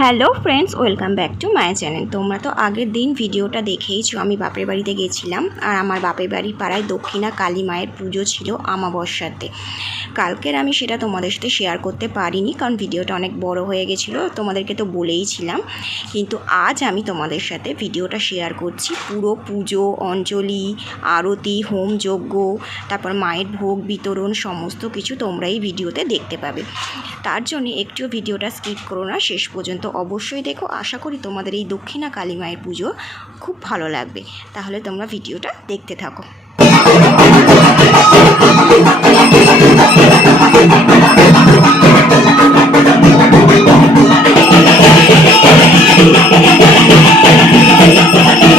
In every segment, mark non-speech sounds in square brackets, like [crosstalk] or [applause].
Hello friends, welcome back to my channel. তোমরা তো আগের দিন ভিডিওটা দেখেইছো, আমি বাপের বাড়িতে গেছিলাম আর আমার বাপের বাড়ির পাড়ায় দক্ষিণা কালী মায়ের পুজো ছিল আমাবস্যাতে কালকের আমি সেটা তোমাদের সাথে শেয়ার করতে পারিনি কারণ ভিডিওটা অনেক বড় হয়ে গেছিল, তোমাদেরকে তো বলেইছিলাম কিন্তু আজ আমি তোমাদের সাথে ভিডিওটা শেয়ার করছি পুরো পুজো, অঞ্জলি, আরতি, হোম যজ্ঞ, তারপর মায়ের ভোগ, বিতরণ, সমস্ত কিছু তোমরা এই ভিডিওতে দেখতে পাবে। তার জন্য একটুও ভিডিওটা স্কিপ করো না, শেষ পর্যন্ত অবশ্যই দেখো, আশা করি তোমাদের এই দক্ষিণা কালী মায়ের পুজো খুব ভালো লাগবে। তাহলে তোমরা ভিডিওটা দেখতে থাকো। Thank দেহি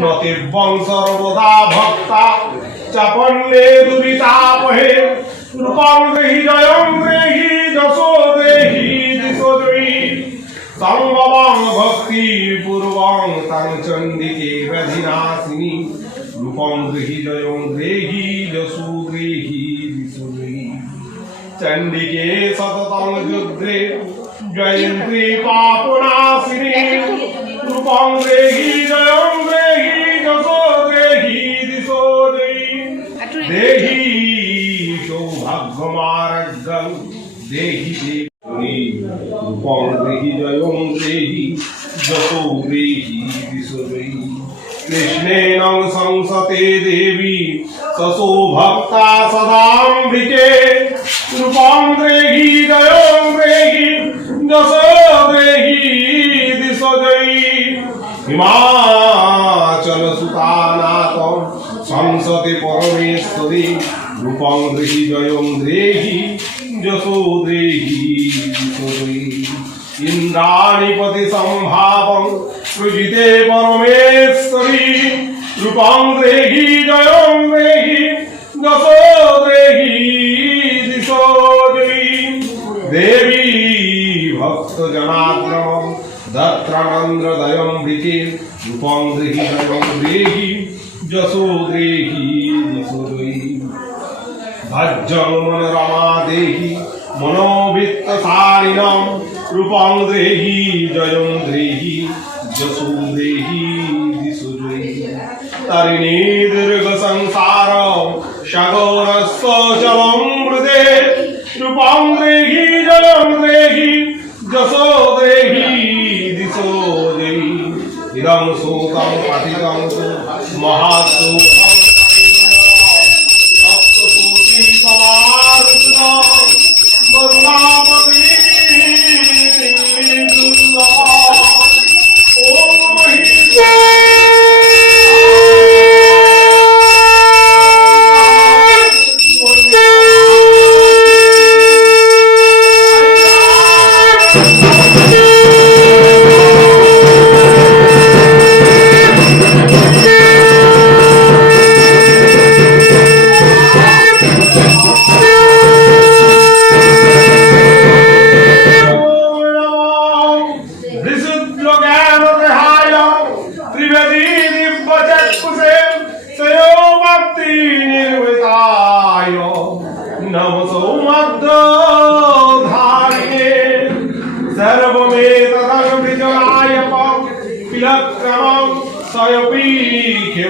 নতির্বং সর্বদা ভক্তা চাপন্নে দুরিতাপহে রূপং দেহি জয়ং দেহি যশো দেহি সংভবং ভক্তি পূর্বং তাং চন্ডিকে ব্যাধিনাশিনী রূপং গৃহি জয়ং দেহি যশু গৃহি দিশু গৃহি চন্ডিকে সততং যুদ্ধে জয়ন্ত্রী পাপনাশিনী রূপং দেহি জয়ং দেহি যশো দেহি দিশো দেহি দেহি সৌভাগ্যমারগ্যং দেহি দেহি জয়ং দেহি যশো দেহি দিশো দেহি হিমাচল সুতানাথ সংসতে পরমেশ্বরী, রূপং দেহি জয়ং দেহি যশো দেহি ইন্দ্রাণীপতি সম্ভাবং, সৃজিতে পরমেশ্বরী, রূপং দেহি জয়ং দেহি যশো জনাগ্রম দত্রানন্দ্রদয়ং বৃকে রূপং দেহি জয়ং দেহি যশো দেহি ভজ্জং মনোরমা দেহি মনোবৃত্তসারিণম রূপং দেহি জয়ং দেহি যশো দেহি দিশো তারিণী দীর্ঘ সংসার সাগরস্য पार्टी महासू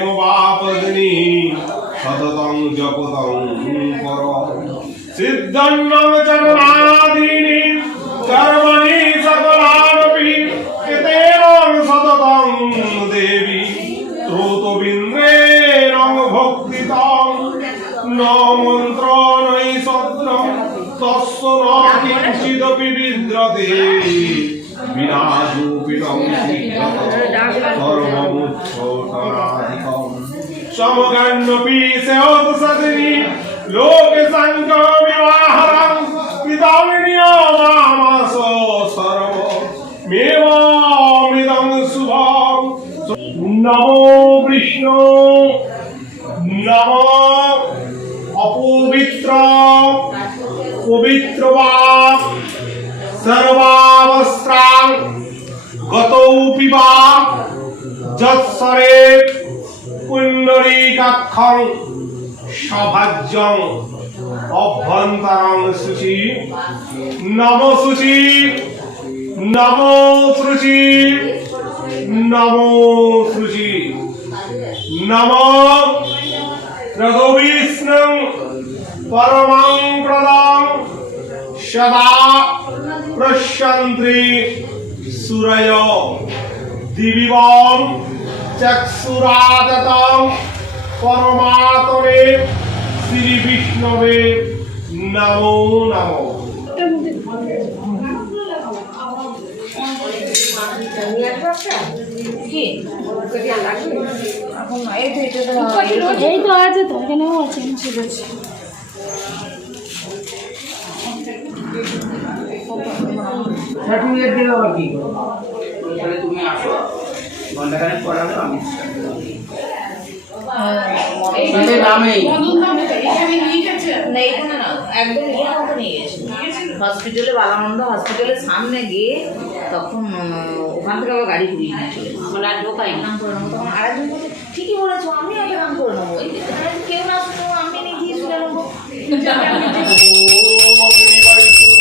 প্রেমবাপদিনী সততং জপতং কর সিদ্ধন্নম চরণাদীনি কর্মণি সকলারপি এতেনং সততং দেবী শ্রোতবিন্দ্রেণং ভক্তিতং ন মন্ত্র নৈ সদ্রম তস্য ন সমগান্নপি সেহতসদিনী লোক সংগ বিবাহরং পিতামিনীয় মামাস সর্ব মেবামৃতং শুভম নমো বিষ্ণু নম অপবিত্র পবিত্র বা সর্বাবস্ত্রাং গতৌপি বা যৎসরে পুণ্ডরীকাক্ষং সভাজ্যং অভ্যন্তরং শুচি নম শুচি নম শুচি নমো শুচি নম প্রদবিষ্ণু পরমং প্রদং সদা প্রশন্ত্রী সুরয় দিবিবং চক্ষুরাদতং পরমাত্মনে শ্রী বিষ্ণবে নমো নমঃ এই তো আছে তো এখানেও আছে সার্টিফিকেট দিলে আবার কি তাহলে তুমি আসো ঘন্টাখানেক পড়াবে আমি তাহলে নামেই না এখানে না একদম ইয়ে হসপিটালে বালানন্দ হসপিটালের সামনে গিয়ে তখন ওখান থেকে আবার গাড়ি ঘুরিয়ে নিয়ে চলে মানে আর ঢোকাই নাম করে নেব। তখন আরেকজন ঠিকই বলেছ আমি আগে নাম করে নেব। কেউ না আমি নিয়ে গিয়ে শুনে নেব [laughs]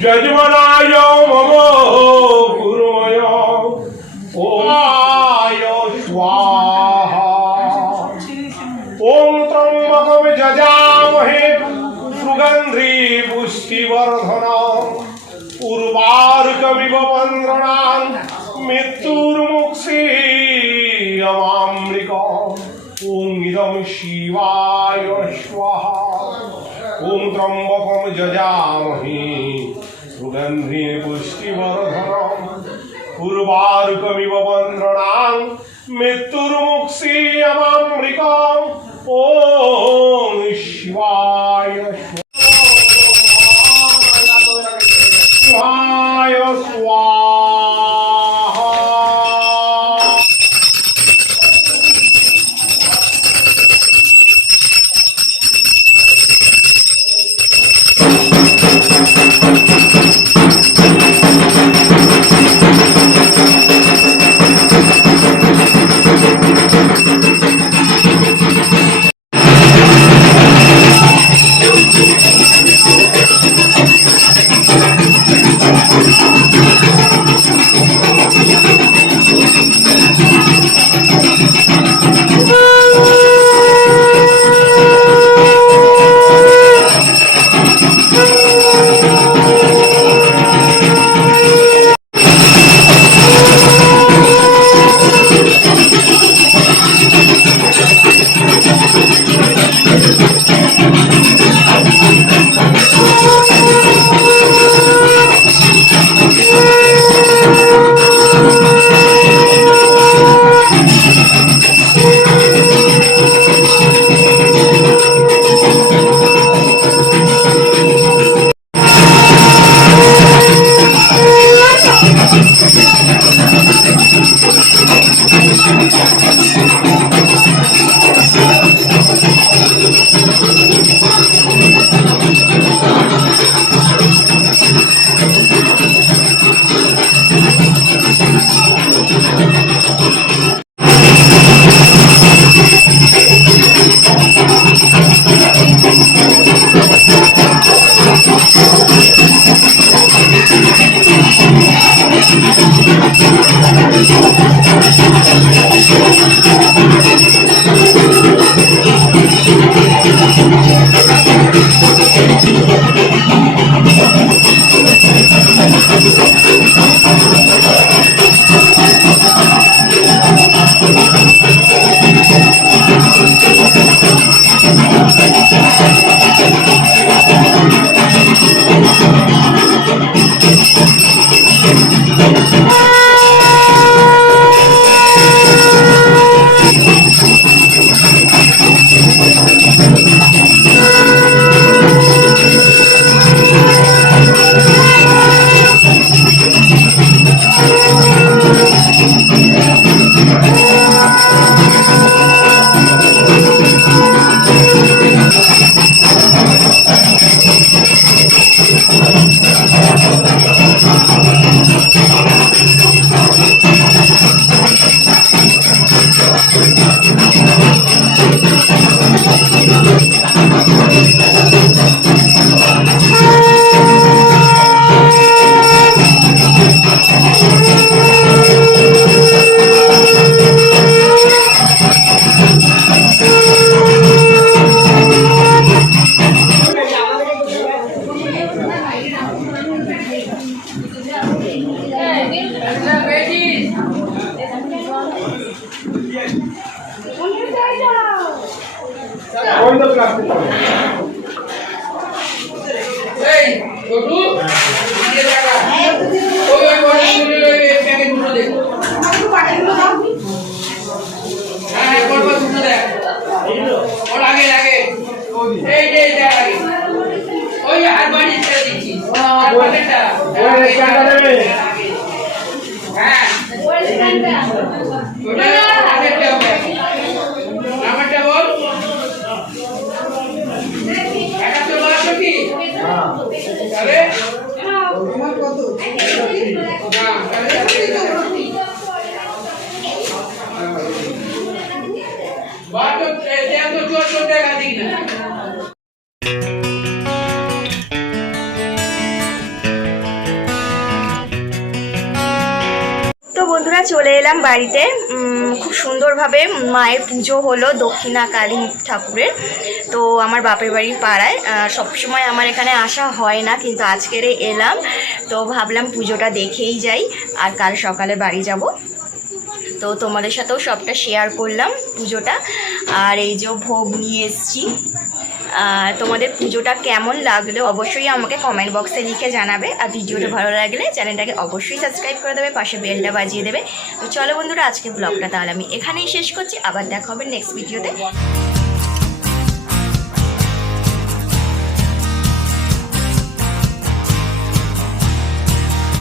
যজমানায় মম গুরুময় ওমায় স্বাহা ওম ত্রম্বকম যজামহে সুগন্ধি পুষ্টিবর্ধন উর্বারকমিব বন্দ্রণাং মৃত্যুর্মুক্ষী অমামৃক ওম ইদম শিবায় স্বাহা ওম ত্রম্বকম যজামহে सुगन्धिर्पुष्टिवर्धनम् उर्वारुकमिव वन्द्रणाम् मृत्युर्मुक्षीयमामृकम् ओ शिवा ওই আর বাড়ি দিচ্ছি ওই স্ক্যানটা দেবে হ্যাঁ ওটা প্যাকেটটা হবে নাম্বারটা বল একাত্তর বাষট্টি তাহলে বন্ধুরা চলে এলাম বাড়িতে। খুব সুন্দরভাবে মায়ের পুজো হলো দক্ষিণা কালী ঠাকুরের। তো আমার বাপের বাড়ির পাড়ায়। সবসময় আমার এখানে আসা হয় না, কিন্তু আজকের এলাম। তো ভাবলাম পুজোটা দেখেই যাই, আর কাল সকালে বাড়ি যাব। তো তোমাদের সাথেও সবটা শেয়ার করলাম পুজোটা। আর এই যে ভোগ নিয়ে এসছি। তোমাদের পুজোটা কেমন লাগল অবশ্যই আমাকে কমেন্ট বক্সে লিখে জানাবে। আর ভিডিওটা ভালো লাগলে চ্যানেলটাকে অবশ্যই সাবস্ক্রাইব করে দেবে পাশে বেলটা বাজিয়ে দেবে। তো চলো বন্ধুরা আজকে ব্লগটা তাহলে আমি এখানেই শেষ করছি। আবার দেখা হবে নেক্সট ভিডিওতে